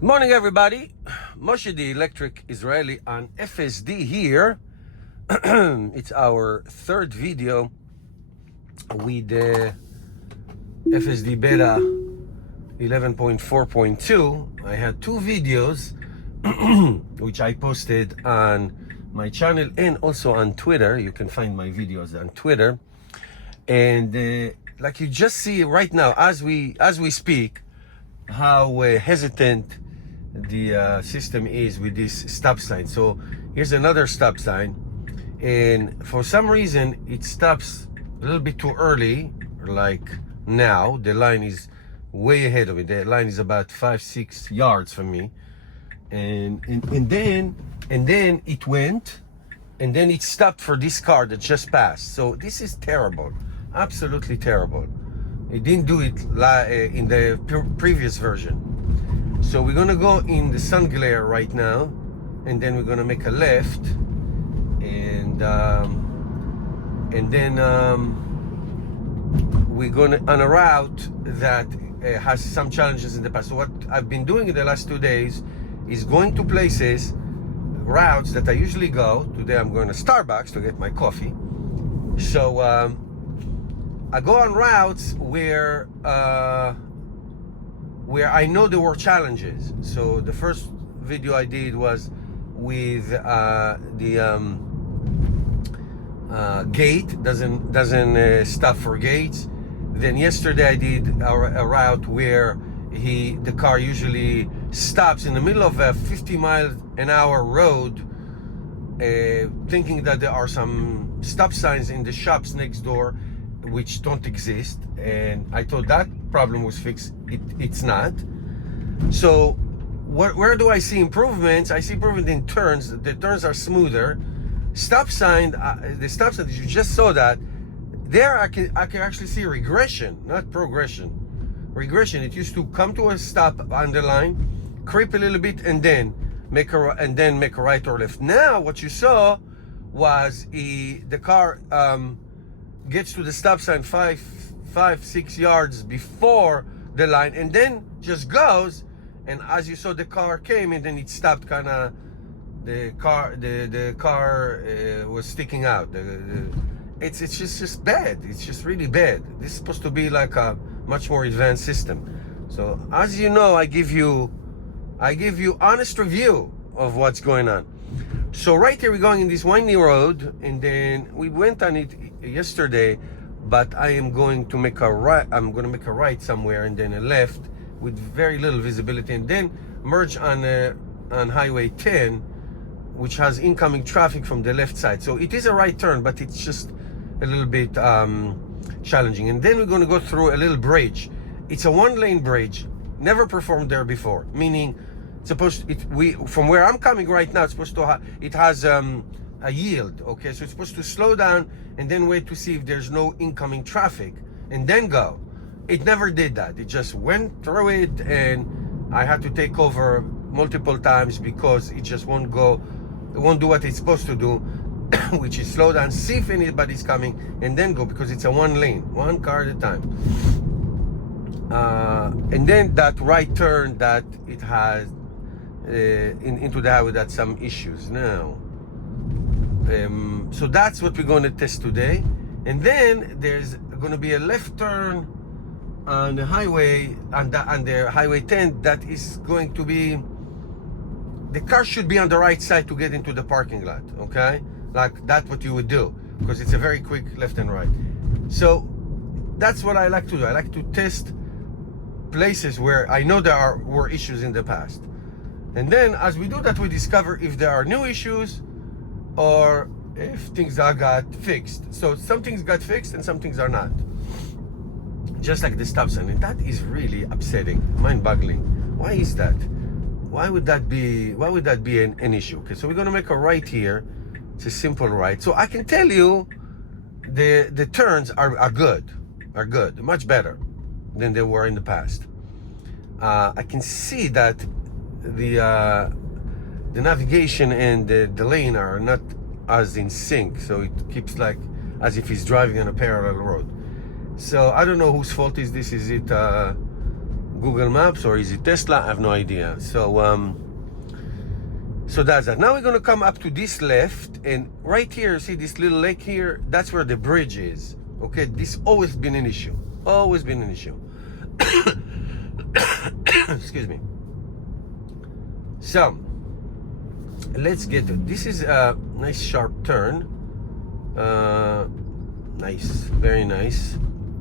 Good morning, everybody. Moshe, the electric Israeli on FSD here. It's our third video with the FSD Beta 11.4.2. I had two videos which I posted on my channel and also on Twitter. You can find my videos on Twitter. And like you just see right now, as we speak, how hesitant the system is with this stop sign. So here's another stop sign, and for some reason it stops a little bit too early. Like now the line is way ahead of me. The line is about 5-6 yards from me, and then it went, and then it stopped for this car that just passed. So this is terrible, absolutely terrible. It didn't do it in the previous version. So we're gonna go in the sun glare right now, and then we're gonna make a left, and then we're gonna on a route that has some challenges in the past. So what I've been doing in the last 2 days is going to places, routes that I usually go. Today I'm going to Starbucks to get my coffee. So I go on routes where I know there were challenges. So the first video I did was with the gate doesn't stop for gates. Then yesterday I did a route where the car usually stops in the middle of a 50-mile-an-hour road, thinking that there are some stop signs in the shops next door which don't exist, and I thought that problem was fixed. It's not. So where do I see improvements? I see improvement in turns. The turns are smoother. Stop sign, the stop sign that you just saw, that there I can actually see regression, not progression. Regression. It used to come to a stop on the line, creep a little bit, and then make a right or left. Now what you saw was the car gets to the stop sign 5-6 yards before the line, and then just goes. And as you saw, the car came, and then it stopped. Kind of the car was sticking out. It's just bad. It's just really bad. This is supposed to be like a much more advanced system. So as you know, I give you honest review of what's going on. So right here we're going in this windy road, and then we went on it yesterday, but I am going to make a right. I'm going to make a right somewhere, and then a left with very little visibility, and then merge on Highway 10, which has incoming traffic from the left side. So it is a right turn, but it's just a little bit challenging. And then we're going to go through a little bridge. It's a one-lane bridge, never performed there before, meaning from where I'm coming right now, it's supposed to it has a yield. Okay, so it's supposed to slow down and then wait to see if there's no incoming traffic and then go. It never did that. It just went through it, and I had to take over multiple times because it just won't go. It won't do what it's supposed to do, which is slow down, see if anybody's coming, and then go, because it's a one lane, one car at a time. And then that right turn that it has into the highway, that's some issues now. So that's what we're going to test today. And then there's going to be a left turn on the highway, on the Highway 10, that is going to be, the car should be on the right side to get into the parking lot, okay? Like that's what you would do, because it's a very quick left and right. So that's what I like to do. I like to test places where I know were issues in the past. And then as we do that, we discover if there are new issues or if things got fixed. So some things got fixed and some things are not. Just like the stop sign. And that is really upsetting, mind-boggling. Why is that? Why would that be an issue? Okay, so we're gonna make a right here. It's a simple right. So I can tell you the turns are good, much better than they were in the past. I can see that the navigation and the lane are not as in sync, so it keeps like as if he's driving on a parallel road. So I don't know whose fault is this. Is it Google Maps or is it Tesla? I have no idea. So so that's that. Now we're gonna come up to this left, and right here, see this little lake here? That's where the bridge is. Okay, this always been an issue. Always been an issue. Excuse me. So let's get to it. This is a nice sharp turn. Nice, very nice.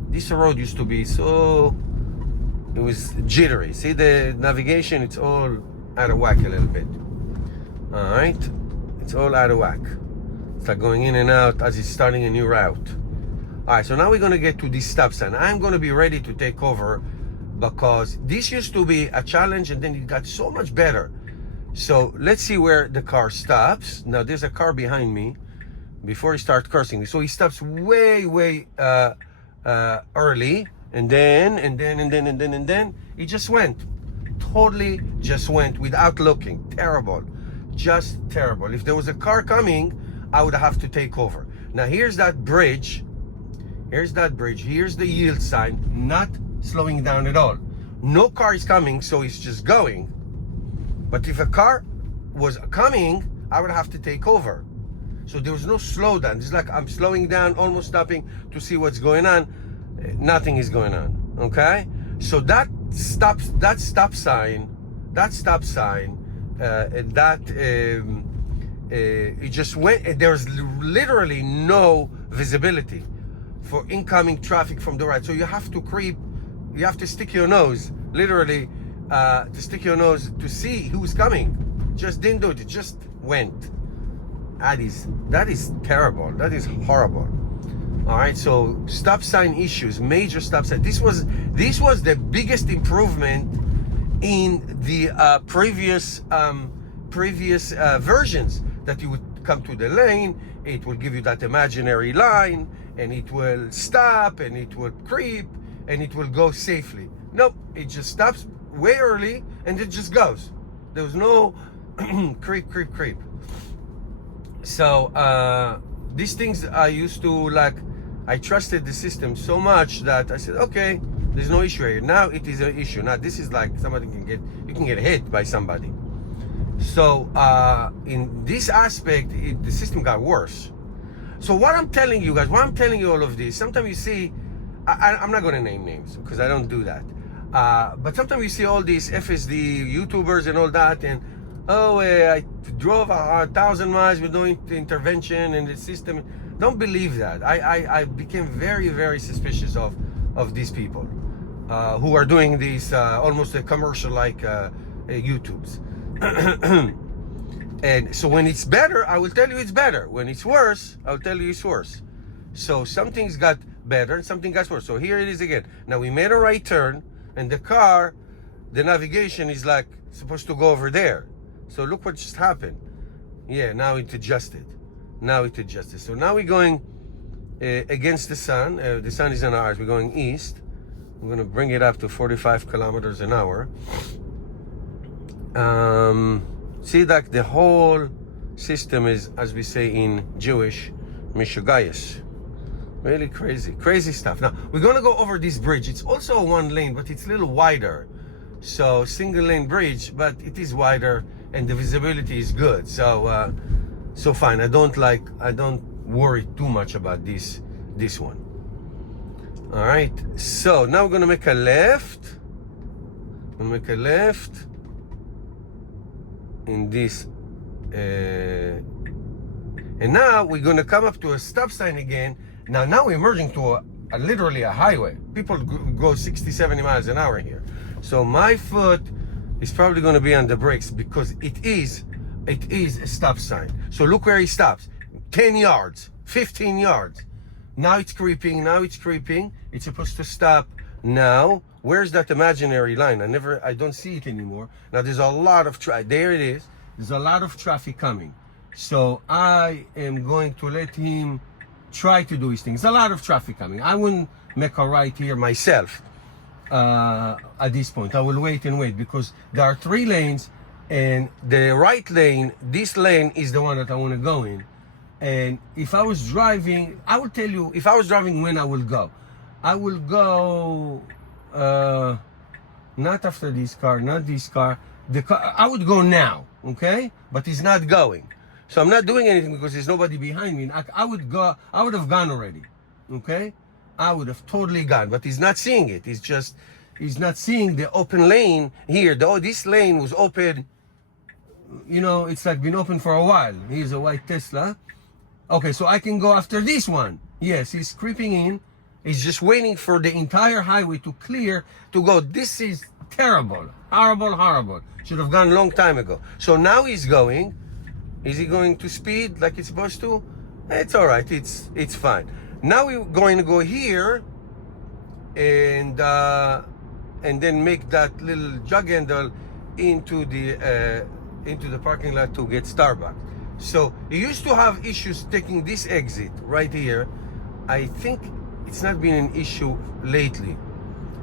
This road used to be so, it was jittery. See the navigation, it's all out of whack a little bit. All right, it's all out of whack. It's like going in and out as it's starting a new route. All right, so now we're gonna get to this stop sign. I'm gonna be ready to take over because this used to be a challenge and then it got so much better. So let's see where the car stops. Now there's a car behind me before he starts cursing. So he stops way early, and then he just went. Totally just went without looking. Terrible. Just terrible. If there was a car coming, I would have to take over. Now here's that bridge. Here's that bridge. Here's the yield sign. Not slowing down at all. No car is coming, so he's just going. But if a car was coming, I would have to take over. So there was no slowdown. It's like I'm slowing down, almost stopping to see what's going on. Nothing is going on. Okay? So that stop sign, it just went. There's literally no visibility for incoming traffic from the right. So you have to creep. You have to stick your nose, literally, to stick your nose to see who's coming. Just didn't do it. It just went. That is terrible. That is horrible. All right. So stop sign issues, major stop sign. This was the biggest improvement in the previous versions. That you would come to the lane, it will give you that imaginary line, and it will stop, and it will creep, and it will go safely. Nope, it just stops way early, and it just goes. There was no creep. So these things I used to like. I trusted the system so much that I said, okay, there's no issue here. Now it is an issue. Now this is like you can get hit by somebody. So in this aspect, the system got worse. So what I'm telling you guys, why I'm telling you all of this, sometimes you see, I'm not going to name names because I don't do that. But sometimes you see all these FSD YouTubers and all that, and I drove 1,000 miles with no intervention in the system. Don't believe that. I became very suspicious of these people who are doing these almost a commercial like YouTubes. And so when it's better, I will tell you it's better. When it's worse, I'll tell you it's worse. So some things got better and something got worse. So here it is again. Now we made a right turn, and the navigation is like supposed to go over there. So look what just happened. Yeah, now it adjusted. So now we're going against the sun. The sun is on ours. We're going east. I'm going to bring it up to 45 kilometers an hour. See that the whole system is, as we say in Jewish, mishugayis. Really crazy stuff. Now we're gonna go over this bridge. It's also one lane, but it's a little wider. So single lane bridge, but it is wider and the visibility is good. So so fine. I don't worry too much about this one. All right. So now we're gonna make a left. In this and now we're going to come up to a stop sign again. Now we're merging to literally a highway. People go 60-70 miles an hour here, so my foot is probably going to be on the brakes because it is a stop sign. So look where he stops. 10 yards, 15 yards. Now it's creeping. It's supposed to stop now. Where's that imaginary line? I don't see it anymore. Now there's a lot of there it is. There's a lot of traffic coming. So I am going to let him try to do his thing. There's a lot of traffic coming. I wouldn't make a right here myself at this point. I will wait because there are 3 lanes, and the right lane, this lane is the one that I want to go in. And if I was driving, I will tell you, if I was driving when I will go. I will go not after this car, not this car. The car, I would go now, okay? But he's not going. So I'm not doing anything because there's nobody behind me. I would have gone already, okay? I would have totally gone, but he's not seeing it. He's not seeing the open lane here. This lane was open, you know, it's like been open for a while. Here's a white Tesla. Okay, so I can go after this one. Yes, he's creeping in. He's just waiting for the entire highway to clear to go. This is terrible. Horrible, horrible. Should have gone a long time ago. So now he's going. Is he going to speed like it's supposed to? It's all right. It's fine. Now we're going to go here and then make that little jug handle into the parking lot to get Starbucks. So he used to have issues taking this exit right here. I think it's not been an issue lately.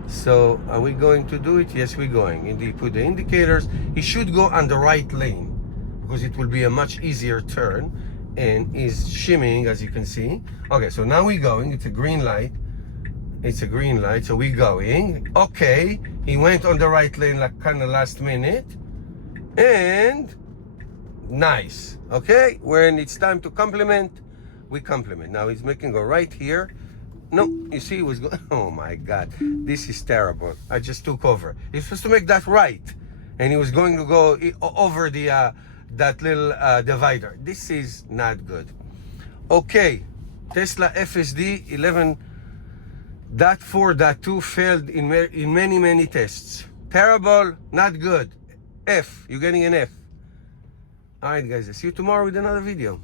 So are we going to do it? Yes, we're going. And he put the indicators. He should go on the right lane because it will be a much easier turn. And he's shimmying, as you can see. Okay, so now we're going. It's a green light. It's a green light, so we're going. Okay, he went on the right lane like kind of last minute. And nice. Okay, when it's time to compliment, we compliment. Now he's making a right here. No, you see, he was going. Oh my God, this is terrible. I just took over. He's supposed to make that right, and he was going to go over the that little divider. This is not good. Okay, Tesla FSD 11.4.2 failed in many tests. Terrible, not good. F. You're getting an F. All right, guys. I'll see you tomorrow with another video.